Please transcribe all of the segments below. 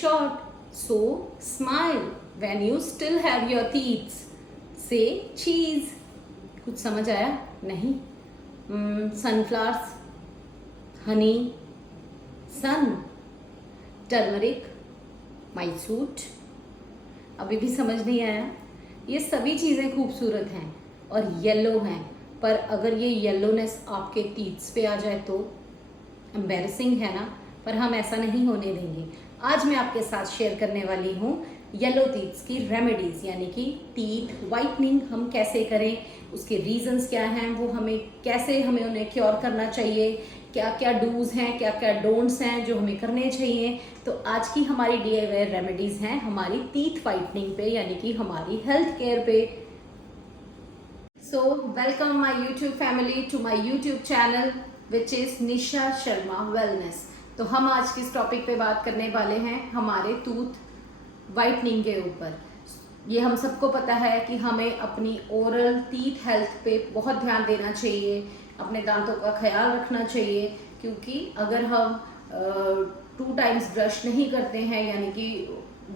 short. So smile when you still have your teeth. Say cheese. कुछ समझ आया? नहीं. Sunflowers, honey, sun, turmeric, my suit. अभी भी समझ नहीं आया? ये सभी चीज़ें खूबसूरत हैं और येलो हैं, पर अगर ये येलोनेस आपके टीथ्स पे आ जाए तो एम्बैरेसिंग है ना, पर हम ऐसा नहीं होने देंगे। आज मैं आपके साथ शेयर करने वाली हूँ येलो टीथ्स की रेमेडीज़, यानी कि टीथ वाइटनिंग हम कैसे करें, उसके रीजंस क्या हैं, वो हमें उन्हें क्योर करना चाहिए, क्या क्या डूज हैं, क्या क्या डोंट्स हैं जो हमें करने चाहिए। तो आज की हमारी DIY रेमेडीज़ हैं हमारी टीथ वाइटनिंग पे, यानी कि हमारी हेल्थ केयर पे। So welcome my YouTube family to my YouTube channel which is Nisha Sharma wellness. तो हम आज किस टॉपिक पे बात करने वाले हैं, हमारे टूथ वाइटनिंग के ऊपर। ये हम सबको पता है कि हमें अपनी ओरल टीथ हेल्थ पे बहुत ध्यान देना चाहिए, अपने दांतों का ख्याल रखना चाहिए, क्योंकि अगर हम 2 टाइम्स ब्रश नहीं करते हैं, यानी कि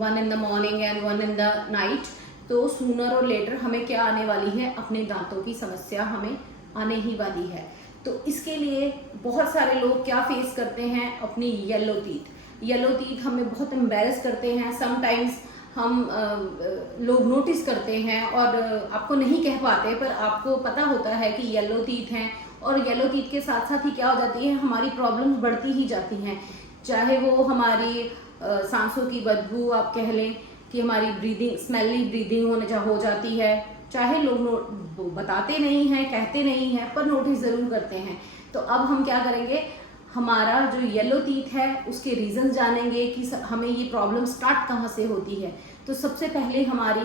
1 in the morning and 1 in the night, तो सूनर और लेटर हमें क्या आने वाली है, अपने दांतों की समस्या हमें आने ही वाली है। तो इसके लिए बहुत सारे लोग क्या फेस करते हैं, अपनी येलो टीथ हमें बहुत एम्बैरस करते हैं। समटाइम्स हम लोग नोटिस करते हैं और आपको नहीं कह पाते, पर आपको पता होता है कि येलो टीथ हैं, और येलो टीथ के साथ साथ ही क्या हो जाती है, हमारी प्रॉब्लम्स बढ़ती ही जाती हैं। चाहे वो हमारी सांसों की बदबू आप कह लें, कि हमारी ब्रीदिंग, स्मेली ब्रीदिंग हो जाती है, चाहे लोग बताते नहीं हैं, कहते नहीं हैं, पर नोटिस ज़रूर करते हैं। तो अब हम क्या करेंगे, हमारा जो येलो टीथ है उसके रीजन जानेंगे कि हमें ये प्रॉब्लम स्टार्ट कहाँ से होती है। तो सबसे पहले हमारी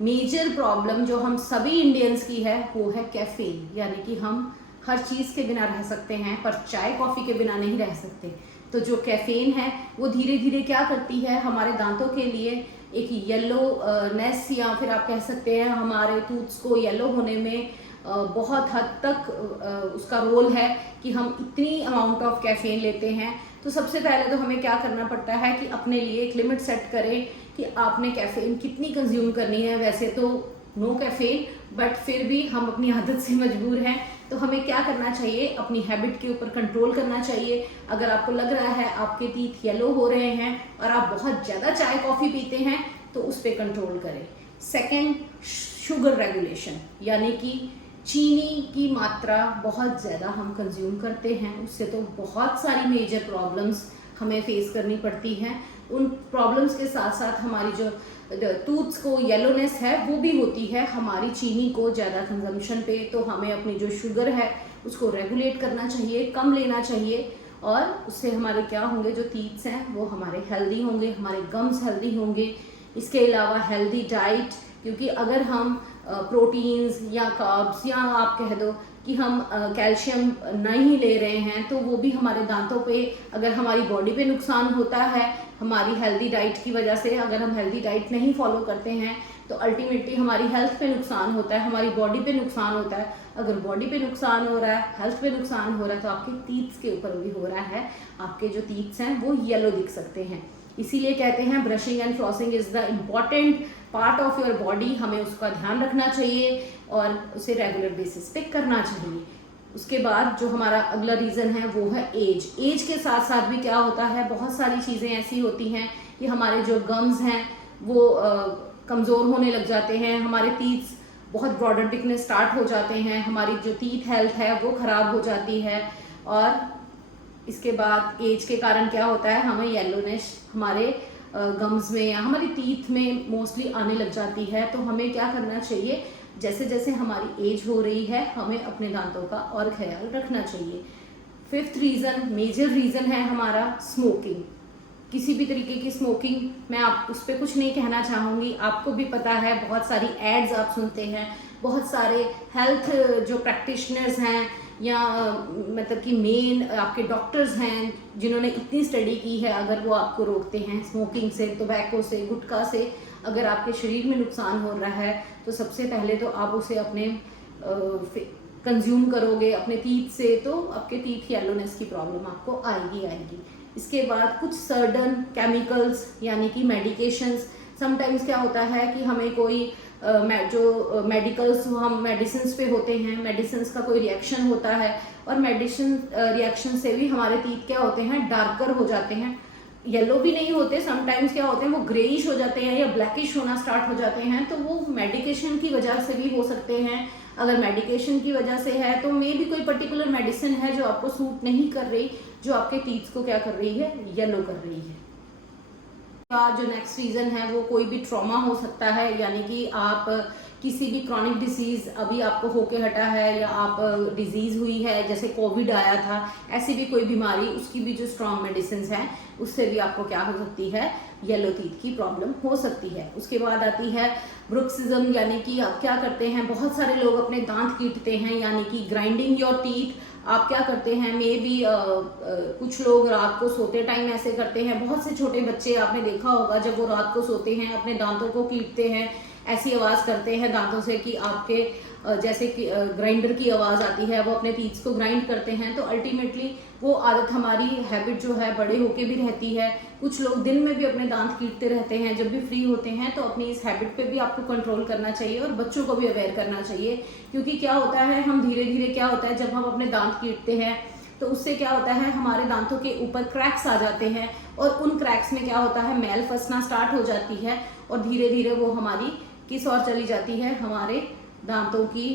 मेजर प्रॉब्लम जो हम सभी इंडियंस की है वो है कैफीन, यानी कि हम हर चीज़ के बिना रह सकते हैं पर चाय कॉफ़ी के बिना नहीं रह सकते। तो जो कैफीन है वो धीरे धीरे क्या करती है, हमारे दांतों के लिए एक येलो नेस, या फिर आप कह सकते हैं हमारे टूथ्स को येलो होने में बहुत हद तक उसका रोल है कि हम इतनी अमाउंट ऑफ कैफीन लेते हैं। तो सबसे पहले तो हमें क्या करना पड़ता है कि अपने लिए एक लिमिट सेट करें कि आपने कैफीन कितनी कंज्यूम करनी है। वैसे तो नो कैफीन, बट फिर भी हम अपनी आदत से मजबूर हैं, तो हमें क्या करना चाहिए, अपनी हैबिट के ऊपर कंट्रोल करना चाहिए। अगर आपको लग रहा है आपके टीथ येलो हो रहे हैं और आप बहुत ज़्यादा चाय कॉफ़ी पीते हैं, तो उस पर कंट्रोल करें। सेकेंड, शुगर रेगुलेशन, यानी कि चीनी की मात्रा बहुत ज़्यादा हम कंज्यूम करते हैं, उससे तो बहुत सारी मेजर प्रॉब्लम्स हमें फेस करनी पड़ती हैं। उन प्रॉब्लम्स के साथ साथ हमारी जो टूथ्स को येलोनेस है वो भी होती है हमारी चीनी को ज़्यादा कंजम्पशन पे। तो हमें अपनी जो शुगर है उसको रेगुलेट करना चाहिए, कम लेना चाहिए, और उससे हमारे क्या होंगे, जो टीथ्स हैं वो हमारे हेल्दी होंगे, हमारे गम्स हेल्दी होंगे। इसके अलावा हेल्दी डाइट, क्योंकि अगर हम प्रोटीन्स या कार्ब्स, या आप कह दो कि हम कैल्शियम नहीं ले रहे हैं, तो वो भी हमारे दांतों पे, अगर हमारी बॉडी पे नुकसान होता है हमारी हेल्दी डाइट की वजह से। अगर हम हेल्दी डाइट नहीं फॉलो करते हैं तो अल्टीमेटली हमारी हेल्थ पे नुकसान होता है, हमारी बॉडी पे नुकसान होता है। अगर बॉडी पे नुकसान हो रहा है, हेल्थ पे नुकसान हो रहा है, तो आपके टीथ्स के ऊपर भी हो रहा है। आपके जो टीथ्स हैं वो येलो दिख सकते हैं। इसीलिए कहते हैं brushing and flossing is the important part of your body. हमें उसका ध्यान रखना चाहिए और उसे रेगुलर बेसिस पे करना चाहिए। उसके बाद जो हमारा अगला रीज़न है वो है एज के साथ साथ भी क्या होता है, बहुत सारी चीज़ें ऐसी होती हैं कि हमारे जो गम्स हैं वो कमज़ोर होने लग जाते हैं, हमारे टीथ्स बहुत ब्रॉडर दिखने स्टार्ट हो जाते हैं, हमारी जो टीथ हेल्थ है वो ख़राब हो जाती है। और इसके बाद एज के कारण क्या होता है, हमें येलोनेस हमारे गम्स में या हमारी टीथ में मोस्टली आने लग जाती है। तो हमें क्या करना चाहिए, जैसे जैसे हमारी एज हो रही है हमें अपने दांतों का और ख्याल रखना चाहिए। फिफ्थ रीज़न, मेजर रीज़न है हमारा स्मोकिंग। किसी भी तरीके की स्मोकिंग, मैं आप उस पर कुछ नहीं कहना चाहूँगी, आपको भी पता है, बहुत सारी एड्स आप सुनते हैं, बहुत सारे हेल्थ जो प्रैक्टिशनर्स हैं या मतलब कि मेन आपके डॉक्टर्स हैं जिन्होंने इतनी स्टडी की है, अगर वो आपको रोकते हैं स्मोकिंग से, टोबैको से, गुटखा से, अगर आपके शरीर में नुकसान हो रहा है तो सबसे पहले तो आप उसे अपने कंज्यूम करोगे अपने टीथ से, तो आपके टीथ येलोनेस की प्रॉब्लम आपको आएगी। इसके बाद कुछ सर्टन केमिकल्स यानी कि मेडिकेशंस। समटाइम्स क्या होता है कि हमें कोई जो मेडिकल्स हम मेडिसिन पे होते हैं, मेडिसिन का कोई रिएक्शन होता है और मेडिसिन रिएक्शन से भी हमारे टीथ क्या होते हैं, डार्कर हो जाते हैं। येलो भी नहीं होते, समटाइम्स क्या होते हैं वो ग्रेइश हो जाते हैं या ब्लैकिश होना स्टार्ट हो जाते हैं, तो वो मेडिकेशन की वजह से भी हो सकते हैं। अगर मेडिकेशन की वजह से है तो मे भी कोई पर्टिकुलर मेडिसिन है जो आपको सूट नहीं कर रही, जो आपके टीथ को क्या कर रही है, येलो कर रही है। जो नेक्स्ट रीजन है वो कोई भी ट्रॉमा हो सकता है, यानी कि आप किसी भी क्रॉनिक डिसीज अभी आपको होके हटा है या आप डिजीज हुई है, जैसे कोविड आया था, ऐसी भी कोई बीमारी, उसकी भी जो स्ट्रॉन्ग मेडिसिन हैं उससे भी आपको क्या हो सकती है, येलो टीथ की प्रॉब्लम हो सकती है। उसके बाद आती है ब्रुक्सिज्म, यानी कि आप क्या करते हैं, बहुत सारे लोग अपने दांत कीटते हैं, यानी कि ग्राइंडिंग योर टीथ। आप क्या करते हैं, मे बी कुछ लोग रात को सोते टाइम ऐसे करते हैं। बहुत से छोटे बच्चे आपने देखा होगा जब वो रात को सोते हैं अपने दांतों को कीटते हैं, ऐसी आवाज़ करते हैं दांतों से कि आपके जैसे कि ग्राइंडर की आवाज़ आती है, वो अपने टीथ को ग्राइंड करते हैं। तो अल्टीमेटली वो आदत हमारी हैबिट जो है बड़े होके भी रहती है। कुछ लोग दिन में भी अपने दांत कीटते रहते हैं जब भी फ्री होते हैं, तो अपनी इस हैबिट पे भी आपको कंट्रोल करना चाहिए और बच्चों को भी अवेयर करना चाहिए। क्योंकि क्या होता है, हम धीरे धीरे क्या होता है, जब हम अपने दांत कीटते हैं तो उससे क्या होता है, हमारे दांतों के ऊपर क्रैक्स आ जाते हैं और उन क्रैक्स में क्या होता है, मैल फंसना स्टार्ट हो जाती है और धीरे धीरे वो हमारी किस ओर चली जाती है, हमारे दांतों की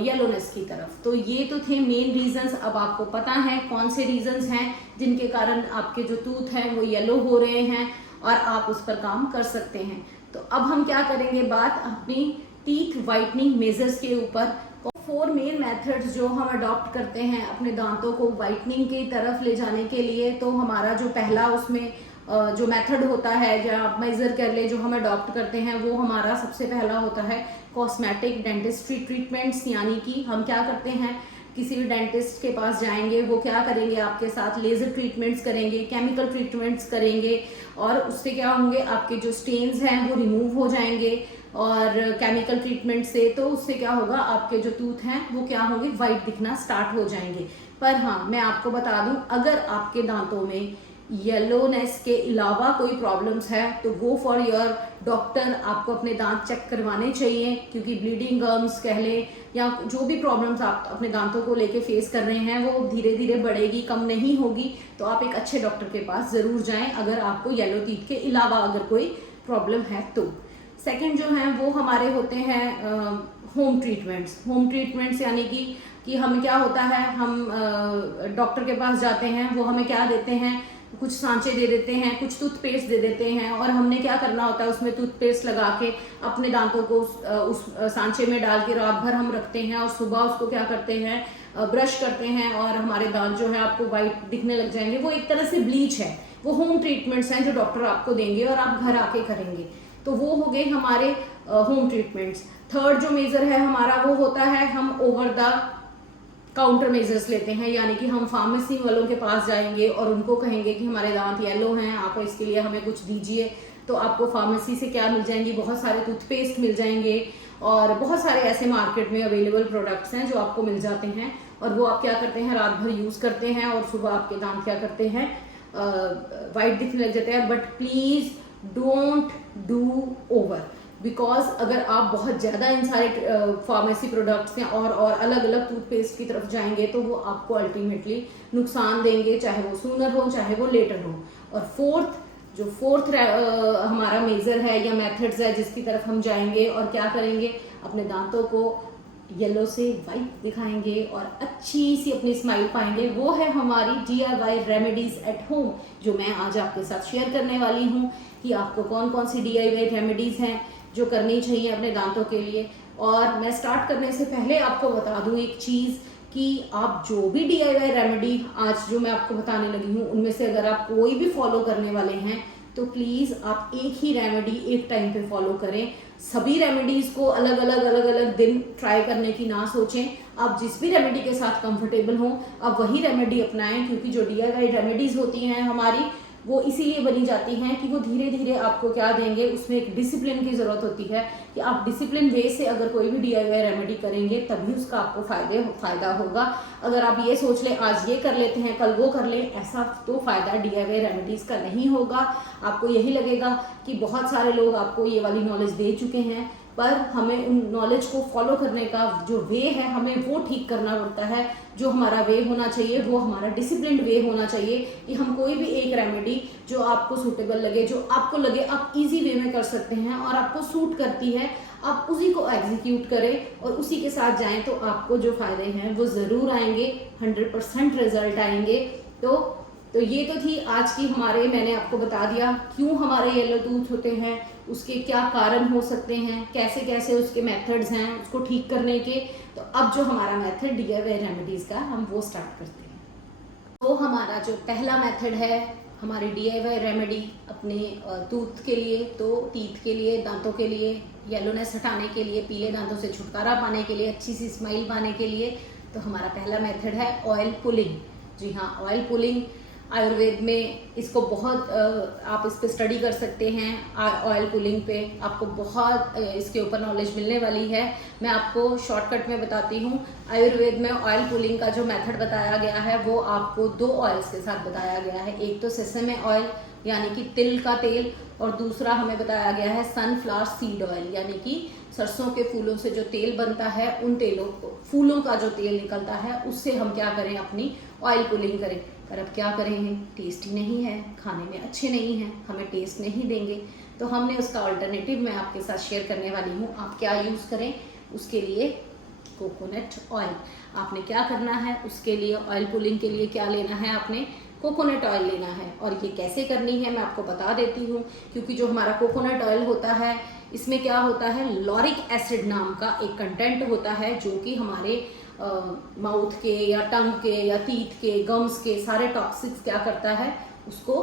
येलोनेस की तरफ। तो ये तो थे मेन रीजंस। अब आपको पता है कौन से रीजंस हैं जिनके कारण आपके जो टूथ हैं वो येलो हो रहे हैं और आप उस पर काम कर सकते हैं। तो अब हम क्या करेंगे, बात अपनी टीथ वाइटनिंग मेजर्स के ऊपर। 4 मेन मेथड्स जो हम अडॉप्ट करते हैं अपने दांतों को वाइटनिंग की तरफ ले जाने के लिए। तो हमारा जो पहला उसमें जो मेथड होता है, जो आप मेजर कर ले, जो हम अडॉप्ट करते हैं, वो हमारा सबसे पहला होता है कॉस्मेटिक डेंटिस्ट्री ट्रीटमेंट्स। यानी कि हम क्या करते हैं, किसी भी डेंटिस्ट के पास जाएंगे, वो क्या करेंगे, आपके साथ लेज़र ट्रीटमेंट्स करेंगे, केमिकल ट्रीटमेंट्स करेंगे और उससे क्या होंगे, आपके जो स्टेन्स हैं वो रिमूव हो जाएंगे और केमिकल ट्रीटमेंट से। तो उससे क्या होगा, आपके जो टूथ हैं वो क्या होंगे, वाइट दिखना स्टार्ट हो जाएंगे। पर हाँ, मैं आपको बता दूं, अगर आपके दांतों में येलोनेस के अलावा कोई प्रॉब्लम्स है तो गो फॉर योर डॉक्टर। आपको अपने दांत चेक करवाने चाहिए, क्योंकि ब्लीडिंग गम्स कह लें या जो भी प्रॉब्लम्स आप अपने दांतों को लेके फेस कर रहे हैं वो धीरे धीरे बढ़ेगी, कम नहीं होगी। तो आप एक अच्छे डॉक्टर के पास ज़रूर जाएं अगर आपको येलो टीथ के अलावा अगर कोई प्रॉब्लम है तो। सेकंड जो हैं वो हमारे होते हैं होम ट्रीटमेंट्स। होम ट्रीटमेंट्स यानी कि हमें क्या होता है, हम डॉक्टर के पास जाते हैं, वो हमें क्या देते हैं, कुछ सांचे दे देते हैं, कुछ टूथपेस्ट दे देते हैं और हमने क्या करना होता है, उसमें टूथपेस्ट लगा के अपने दांतों को उस सांचे में डाल के रात भर हम रखते हैं और सुबह उसको क्या करते हैं, ब्रश करते हैं और हमारे दांत जो है आपको वाइट दिखने लग जाएंगे। वो एक तरह से ब्लीच है। वो होम ट्रीटमेंट्स हैं जो डॉक्टर आपको देंगे और आप घर आके करेंगे। तो वो हो गए हमारे होम ट्रीटमेंट्स। थर्ड जो मेजर है हमारा वो होता है, हम ओवर द काउंटर मेजर्स लेते हैं, यानी कि हम फार्मेसी वालों के पास जाएंगे और उनको कहेंगे कि हमारे दांत येलो हैं, आप इसके लिए हमें कुछ दीजिए। तो आपको फार्मेसी से क्या मिल जाएंगी, बहुत सारे टूथपेस्ट मिल जाएंगे और बहुत सारे ऐसे मार्केट में अवेलेबल प्रोडक्ट्स हैं जो आपको मिल जाते हैं और वो आप क्या करते हैं, रात भर यूज़ करते हैं और सुबह आपके दांत क्या करते हैं, वाइट दिखने लग जाते हैं। But please don't do over, because अगर आप बहुत ज़्यादा इन सारे फार्मेसी प्रोडक्ट्स हैं और अलग अलग टूथपेस्ट की तरफ जाएंगे तो वो आपको अल्टीमेटली नुकसान देंगे, चाहे वो सूनर हो चाहे वो लेटर हो। और फोर्थ हमारा मेजर है या मेथड्स है जिसकी तरफ हम जाएंगे और क्या करेंगे, अपने दांतों को येलो से वाइट दिखाएंगे और अच्छी सी अपनी स्माइल पाएंगे, वो है हमारी DIY रेमेडीज एट होम, जो मैं आज आपके साथ शेयर करने वाली हूँ कि आपको कौन कौन सी DIY रेमेडीज हैं जो करनी चाहिए अपने दांतों के लिए। और मैं स्टार्ट करने से पहले आपको बता दूं एक चीज़ कि आप जो भी DIY रेमेडी आज जो मैं आपको बताने लगी हूँ उनमें से अगर आप कोई भी फॉलो करने वाले हैं तो प्लीज़ आप एक ही रेमेडी एक टाइम पे फॉलो करें। सभी रेमेडीज़ को अलग अलग दिन ट्राई करने की ना सोचें। आप जिस भी रेमेडी के साथ कंफर्टेबल हों आप वही रेमेडी अपनाएं, क्योंकि जो DIY रेमेडीज़ होती हैं हमारी वो इसीलिए बनी जाती हैं कि वो धीरे धीरे आपको क्या देंगे, उसमें एक डिसिप्लिन की ज़रूरत होती है कि आप डिसिप्लिन वे से अगर कोई भी DIY रेमेडी करेंगे तभी उसका आपको फ़ायदा होगा। अगर आप ये सोच लें आज ये कर लेते हैं कल वो कर लें, ऐसा तो फ़ायदा DIY रेमेडीज़ का नहीं होगा। आपको यही लगेगा कि बहुत सारे लोग आपको ये वाली नॉलेज दे चुके हैं, पर हमें उन नॉलेज को फॉलो करने का जो वे है हमें वो ठीक करना पड़ता है। जो हमारा वे होना चाहिए वो हमारा डिसिप्लिन्ड वे होना चाहिए कि हम कोई भी एक रेमेडी जो आपको सूटेबल लगे, जो आपको लगे आप इजी वे में कर सकते हैं और आपको सूट करती है, आप उसी को एग्जीक्यूट करें और उसी के साथ जाएं तो आपको जो फायदे हैं वो ज़रूर आएंगे, 100% रिजल्ट आएंगे। तो ये तो थी आज की मैंने आपको बता दिया क्यों हमारे येलो टूथ होते हैं, उसके क्या कारण हो सकते हैं, कैसे कैसे उसके मेथड्स हैं उसको ठीक करने के। तो अब जो हमारा मेथड DIY रेमेडीज़ का हम वो स्टार्ट करते हैं। तो हमारा जो पहला मेथड है हमारी DIY रेमेडी अपने टूथ के लिए, तो टीथ के लिए, दांतों के लिए, येलोनेस हटाने के लिए, पीले दांतों से छुटकारा पाने के लिए, अच्छी सी स्माइल पाने के लिए, तो हमारा पहला मेथड है ऑयल पुलिंग। जी हाँ, ऑयल पुलिंग आयुर्वेद में इसको बहुत आप इस पे स्टडी कर सकते हैं। ऑयल पुलिंग पे आपको बहुत इसके ऊपर नॉलेज मिलने वाली है। मैं आपको शॉर्टकट में बताती हूँ। आयुर्वेद में ऑयल पुलिंग का जो मेथड बताया गया है वो आपको 2 ऑयल्स के साथ बताया गया है। एक तो सेसमे ऑयल यानी कि तिल का तेल, और दूसरा हमें बताया गया है सनफ्लावर सीड ऑयल यानी कि सरसों के फूलों से जो तेल बनता है, उन फूलों का जो तेल निकलता है उससे हम क्या करें, अपनी ऑयल पुलिंग करें। पर अब क्या करें, टेस्टी नहीं है, खाने में अच्छे नहीं हैं, हमें टेस्ट नहीं देंगे, तो हमने उसका अल्टरनेटिव मैं आपके साथ शेयर करने वाली हूँ। आप क्या यूज़ करें उसके लिए, कोकोनट ऑयल। आपने क्या करना है उसके लिए, ऑयल पुलिंग के लिए क्या लेना है, आपने कोकोनट ऑयल लेना है। और ये कैसे करनी है मैं आपको बता देती हूँ, क्योंकि जो हमारा कोकोनट ऑयल होता है इसमें क्या होता है, लॉरिक एसिड नाम का एक कंटेंट होता है जो कि हमारे माउथ के या टंग के या टीथ के, गम्स के सारे टॉक्सिक्स क्या करता है, उसको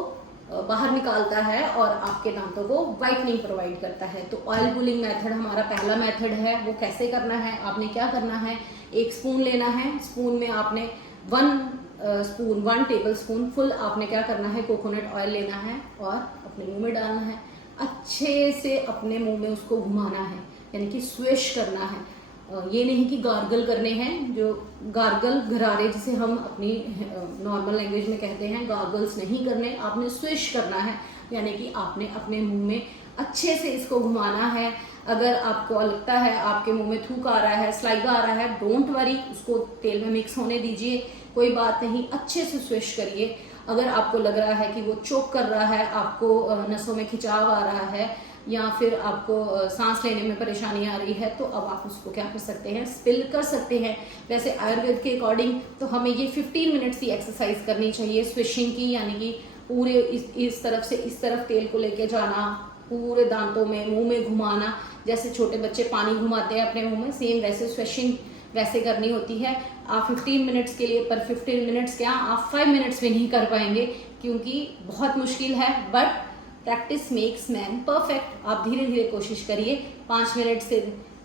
बाहर निकालता है और आपके दांतों को वाइटनिंग प्रोवाइड करता है। तो ऑयल पुलिंग मेथड हमारा पहला मेथड है। वो कैसे करना है, आपने क्या करना है, 1 स्पून लेना है। स्पून में आपने 1 टेबल स्पून फुल आपने क्या करना है, कोकोनट ऑयल लेना है और अपने मुंह में डालना है। अच्छे से अपने मुंह में उसको घुमाना है, यानी कि स्विश करना है। ये नहीं कि गार्गल करने हैं, जो गार्गल गरारे जिसे हम अपनी नॉर्मल लैंग्वेज में कहते हैं, गार्गल्स नहीं करने, आपने स्विश करना है, यानी कि आपने अपने मुंह में अच्छे से इसको घुमाना है। अगर आपको लगता है आपके मुंह में थूक आ रहा है, स्लाइवा आ रहा है, डोंट वरी, उसको तेल में मिक्स होने दीजिए, कोई बात नहीं, अच्छे से स्विश करिए। अगर आपको लग रहा है कि वो चोक कर रहा है, आपको नसों में खिंचाव आ रहा है या फिर आपको सांस लेने में परेशानी आ रही है, तो अब आप उसको क्या कर सकते हैं, स्पिल कर सकते हैं। वैसे आयुर्वेद के अकॉर्डिंग तो हमें ये 15 मिनट्स की एक्सरसाइज करनी चाहिए स्विशिंग की, यानी कि पूरे इस तरफ से इस तरफ तेल को लेके जाना, पूरे दांतों में, मुंह में घुमाना, जैसे छोटे बच्चे पानी घुमाते हैं अपने मुंह में, सेम वैसे स्विशिंग वैसे करनी होती है। आप 15 मिनट्स के लिए, पर 15 मिनट्स क्या, आप 5 मिनट्स में नहीं कर पाएंगे क्योंकि बहुत मुश्किल है, but practice makes man perfect. आप धीरे धीरे कोशिश करिए, 5 मिनट से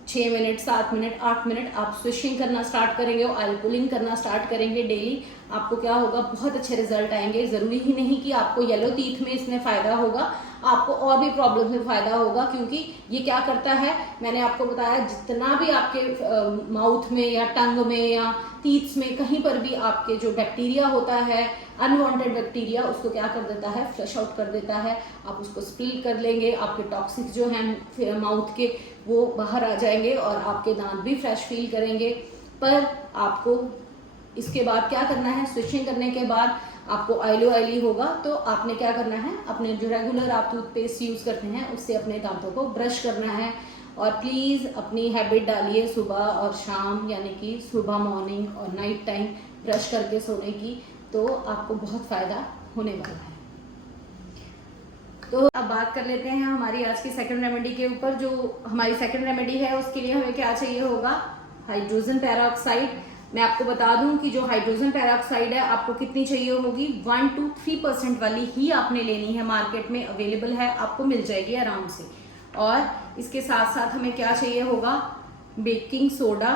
6 मिनट, 7 मिनट, 8 मिनट आप स्विशिंग करना स्टार्ट करेंगे, ऑयल पुलिंग करना स्टार्ट करेंगे डेली, आपको क्या होगा, बहुत अच्छे रिजल्ट आएंगे। ज़रूरी ही नहीं कि आपको येलो टीथ में इसमें फ़ायदा होगा, आपको और भी प्रॉब्लम में फ़ायदा होगा, क्योंकि ये क्या करता है, मैंने आपको बताया, जितना भी आपके माउथ में या टंग में या टीथ्स में कहीं पर भी आपके जो बैक्टीरिया होता है, अनवांटेड बैक्टीरिया, उसको क्या कर देता है, फ्लश आउट कर देता है। आप उसको स्पिल कर लेंगे, आपके टॉक्सिक जो हैं माउथ के वो बाहर आ जाएंगे और आपके दांत भी फ्रेश फील करेंगे। पर आपको इसके बाद क्या करना है, स्विचिंग करने के बाद आपको ऑयली होगा, तो आपने क्या करना है, अपने जो रेगुलर आप टूथपेस्ट यूज़ करते हैं उससे अपने दांतों को ब्रश करना है। और प्लीज़ अपनी हैबिट डालिए सुबह और शाम, यानी कि सुबह मॉर्निंग और नाइट टाइम ब्रश करके सोने की, तो आपको बहुत फ़ायदा होने वाला है। तो अब बात कर लेते हैं हमारी आज की सेकंड रेमेडी के ऊपर। जो हमारी सेकंड रेमेडी है उसके लिए हमें क्या चाहिए होगा, हाइड्रोजन पेरोक्साइड। मैं आपको बता दूं कि जो हाइड्रोजन पेरोक्साइड है आपको कितनी चाहिए होगी, 1 to 3% वाली ही आपने लेनी है, मार्केट में अवेलेबल है, आपको मिल जाएगी आराम से। और इसके साथ साथ हमें क्या चाहिए होगा, बेकिंग सोडा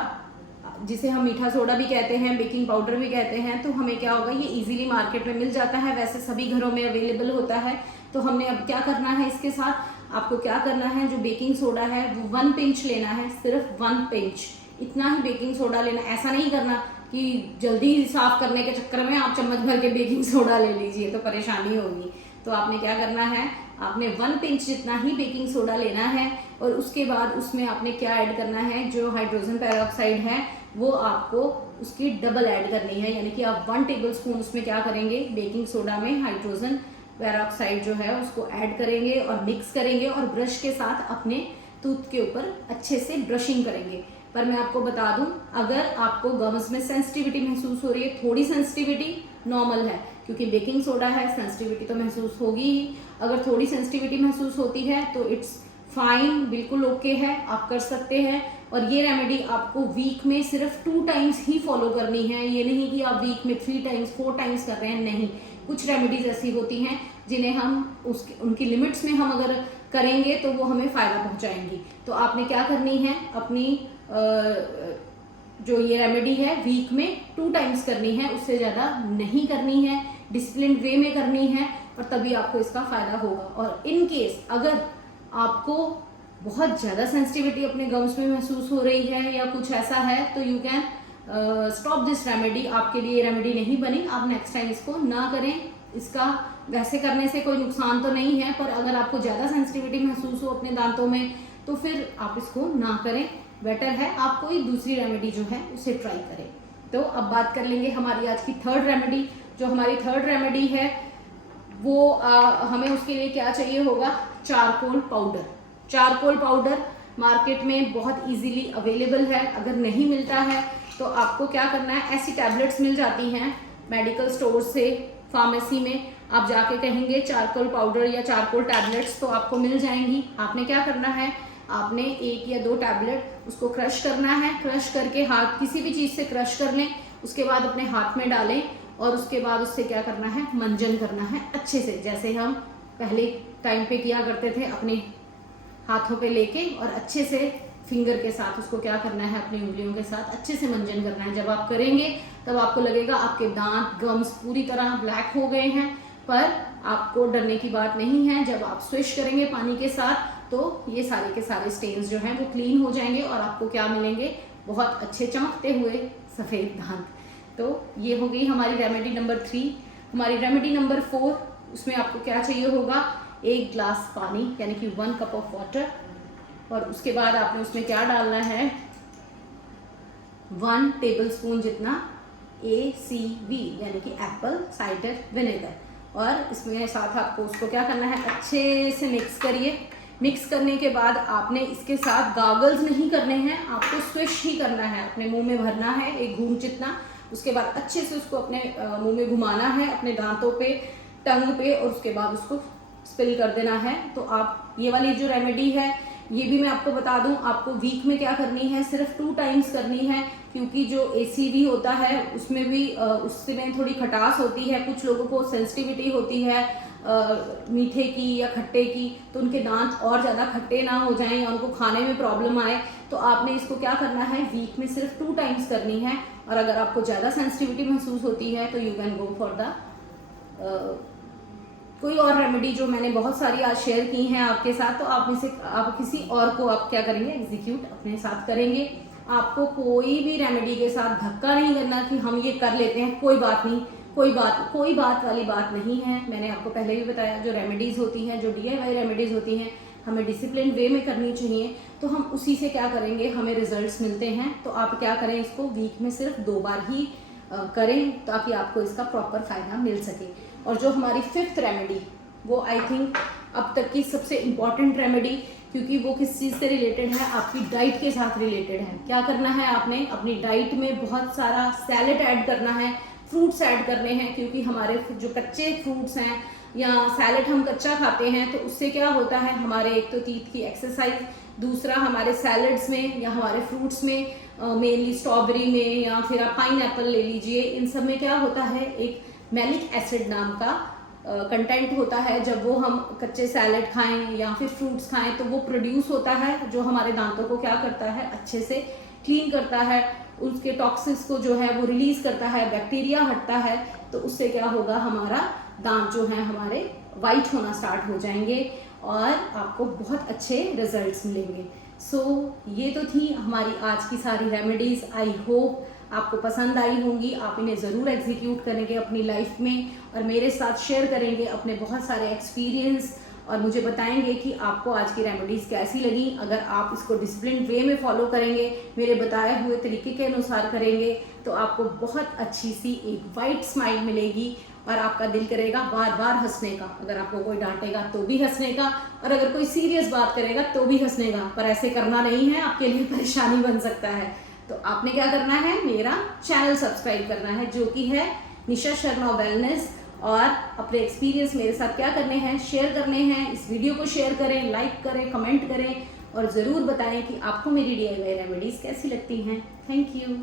जिसे हम मीठा सोडा भी कहते हैं, बेकिंग पाउडर भी कहते हैं, तो हमें क्या होगा, ये इजीली मार्केट में मिल जाता है, वैसे सभी घरों में अवेलेबल होता है। तो हमने अब क्या करना है, इसके साथ आपको क्या करना है, जो बेकिंग सोडा है वो 1 पिंच लेना है, सिर्फ 1 पिंच, इतना ही बेकिंग सोडा लेना। ऐसा नहीं करना कि जल्दी साफ करने के चक्कर में आप चम्मच भर के बेकिंग सोडा ले लीजिए, तो परेशानी होगी। तो आपने क्या करना है, आपने 1 पिंच जितना ही बेकिंग सोडा लेना है, और उसके बाद उसमें आपने क्या ऐड करना है, जो हाइड्रोजन पेरोक्साइड है वो आपको उसकी डबल ऐड करनी है, यानी कि आप 1 टेबलस्पून उसमें क्या करेंगे, बेकिंग सोडा में हाइड्रोजन पेरोक्साइड जो है उसको ऐड करेंगे और मिक्स करेंगे, और ब्रश के साथ अपने टूथ के ऊपर अच्छे से ब्रशिंग करेंगे। पर मैं आपको बता दूं, अगर आपको गम्स में सेंसिटिविटी महसूस हो रही है, थोड़ी सेंसिटिविटी नॉर्मल है, क्योंकि बेकिंग सोडा है, सेंसिटिविटी तो महसूस होगी ही। अगर थोड़ी सेंसिटिविटी महसूस होती है तो इट्स फाइन, बिल्कुल ओके है, आप कर सकते हैं। और ये रेमेडी आपको वीक में सिर्फ 2 टाइम्स ही फॉलो करनी है, ये नहीं कि आप वीक में 3 टाइम्स 4 टाइम्स कर रहे हैं, नहीं। कुछ रेमेडीज ऐसी होती हैं जिन्हें हम उनकी लिमिट्स में हम अगर करेंगे तो वो हमें फायदा पहुंचाएंगी। तो आपने क्या करनी है, अपनी जो ये रेमेडी है वीक में 2 टाइम्स करनी है, उससे ज़्यादा नहीं करनी है, डिसिप्लिन वे में करनी है, और तभी आपको इसका फायदा होगा। और इन केस अगर आपको बहुत ज़्यादा सेंसिटिविटी अपने गम्स में महसूस हो रही है या कुछ ऐसा है, तो you can stop this remedy. आपके लिए रेमेडी नहीं बनी, आप नेक्स्ट टाइम इसको ना करें। इसका वैसे करने से कोई नुकसान तो नहीं है, पर अगर आपको ज़्यादा सेंसिटिविटी महसूस हो अपने दांतों में तो फिर आप इसको ना करें, बेटर है आप कोई दूसरी रेमेडी जो है उसे ट्राई करें। तो अब बात कर लेंगे हमारी आज की थर्ड रेमेडी। जो हमारी थर्ड रेमेडी है वो हमें उसके लिए क्या चाहिए होगा, charcoal powder. Charcoal powder market में बहुत इजीली अवेलेबल है। अगर नहीं मिलता है तो आपको क्या करना है, ऐसी टैबलेट्स मिल जाती हैं मेडिकल स्टोर से, फार्मेसी में आप जाके कहेंगे चारकोल पाउडर या चारकोल टैबलेट्स, तो आपको मिल जाएंगी। आपने क्या करना है, आपने 1 या 2 टैबलेट उसको क्रश करना है, क्रश करके हाथ किसी भी चीज़ से क्रश कर लें, उसके बाद अपने हाथ में डालें, और उसके बाद उससे क्या करना है, मंजन करना है अच्छे से, जैसे हम पहले टाइम पे किया करते थे, अपने हाथों पे लेके और अच्छे से फिंगर के साथ उसको क्या करना है, अपनी उंगलियों के साथ अच्छे से मंजन करना है। जब आप करेंगे तब आपको लगेगा आपके दांत गम्स पूरी तरह ब्लैक हो गए हैं, पर आपको डरने की बात नहीं है। जब आप स्विश करेंगे पानी के साथ तो ये सारे के सारे स्टेन्स जो हैं वो क्लीन हो जाएंगे, और आपको क्या मिलेंगे, बहुत अच्छे चमकते हुए सफ़ेद दांत। तो ये हो गई हमारी रेमेडी नंबर 3। हमारी रेमेडी नंबर 4, उसमें आपको क्या चाहिए होगा, 1 ग्लास पानी यानी कि 1 कप ऑफ वाटर, और उसके बाद आपने उसमें क्या डालना है, 1 टेबलस्पून जितना ACV यानी कि एप्पल साइडर विनेगर, और इसमें साथ आपको उसको क्या करना है, अच्छे से मिक्स करिए। मिक्स करने के बाद आपने इसके साथ गागल्स नहीं करने हैं, आपको स्विश ही करना है, अपने मुंह में भरना है 1 घूंट जितना, उसके बाद अच्छे से उसको अपने मुंह में घुमाना है, अपने दांतों पे, टंग पे, और उसके बाद उसको स्पिल कर देना है। तो आप ये वाली जो रेमेडी है ये भी मैं आपको बता दूं, आपको वीक में क्या करनी है, सिर्फ 2 टाइम्स करनी है, क्योंकि जो ACV होता है उसमें भी उसमें थोड़ी खटास होती है, कुछ लोगों को सेंसिटिविटी होती है मीठे की या खट्टे की, तो उनके दांत और ज़्यादा खट्टे ना हो जाएं या उनको खाने में प्रॉब्लम आए, तो आपने इसको क्या करना है, वीक में सिर्फ 2 टाइम्स करनी है। और अगर आपको ज़्यादा सेंसिटिविटी महसूस होती है तो you can go for the कोई और रेमेडी जो मैंने बहुत सारी आज शेयर की हैं आपके साथ, तो आप में से आप किसी और को आप क्या करेंगे, एग्जीक्यूट अपने साथ करेंगे। आपको कोई भी रेमेडी के साथ धक्का नहीं करना कि हम ये कर लेते हैं, कोई बात नहीं, कोई बात वाली बात नहीं है। मैंने आपको पहले भी बताया, जो रेमेडीज़ होती हैं, जो DIY रेमेडीज़ होती हैं, हमें डिसिप्लिन वे में करनी चाहिए, तो हम उसी से क्या करेंगे, हमें रिजल्ट्स मिलते हैं। तो आप क्या करें, इसको वीक में सिर्फ 2 बार ही करें, ताकि आपको इसका प्रॉपर फ़ायदा मिल सके। और जो हमारी 5th रेमेडी, वो आई थिंक अब तक की सबसे इम्पॉर्टेंट रेमेडी, क्योंकि वो किस चीज़ से रिलेटेड है, आपकी डाइट के साथ रिलेटेड है। क्या करना है, आपने अपनी डाइट में बहुत सारा सैलेड ऐड करना है, फ्रूट्स ऐड करने हैं, क्योंकि हमारे जो कच्चे फ्रूट्स हैं या सैलेड हम कच्चा खाते हैं, तो उससे क्या होता है, हमारे एक तो टीथ की एक्सरसाइज, दूसरा हमारे सैलड्स में या हमारे फ्रूट्स में, मेनली स्ट्रॉबेरी में या फिर आप पाइनएप्पल ले लीजिए, इन सब में क्या होता है, एक मैलिक एसिड नाम का कंटेंट होता है। जब वो हम कच्चे सैलेड खाएं या फिर फ्रूट्स खाएं तो वो प्रोड्यूस होता है, जो हमारे दांतों को क्या करता है, अच्छे से क्लीन करता है, उसके टॉक्सिन्स को जो है वो रिलीज करता है, बैक्टीरिया हटता है, तो उससे क्या होगा, हमारा दांत जो है हमारे वाइट होना स्टार्ट हो जाएंगे और आपको बहुत अच्छे रिजल्ट्स मिलेंगे। सो ये तो थी हमारी आज की सारी रेमेडीज। आई होप आपको पसंद आई होंगी, आप इन्हें ज़रूर एग्जीक्यूट करेंगे अपनी लाइफ में और मेरे साथ शेयर करेंगे अपने बहुत सारे एक्सपीरियंस और मुझे बताएंगे कि आपको आज की रेमेडीज़ कैसी लगी। अगर आप इसको डिसिप्लिन वे में फॉलो करेंगे, मेरे बताए हुए तरीके के अनुसार करेंगे, तो आपको बहुत अच्छी सी एक वाइट स्माइल मिलेगी और आपका दिल करेगा बार बार हंसने का। अगर आपको कोई डांटेगा तो भी हंसने का और अगर कोई सीरियस बात करेगा तो भी हंसने का, पर ऐसे करना नहीं है, आपके लिए परेशानी बन सकता है। तो आपने क्या करना है, मेरा चैनल सब्सक्राइब करना है जो कि है निशा शर्मा वेलनेस, और अपने एक्सपीरियंस मेरे साथ क्या करने हैं, शेयर करने हैं। इस वीडियो को शेयर करें, लाइक करें, कमेंट करें और ज़रूर बताएं कि आपको मेरी DIY रेमेडीज़ कैसी लगती हैं। Thank you.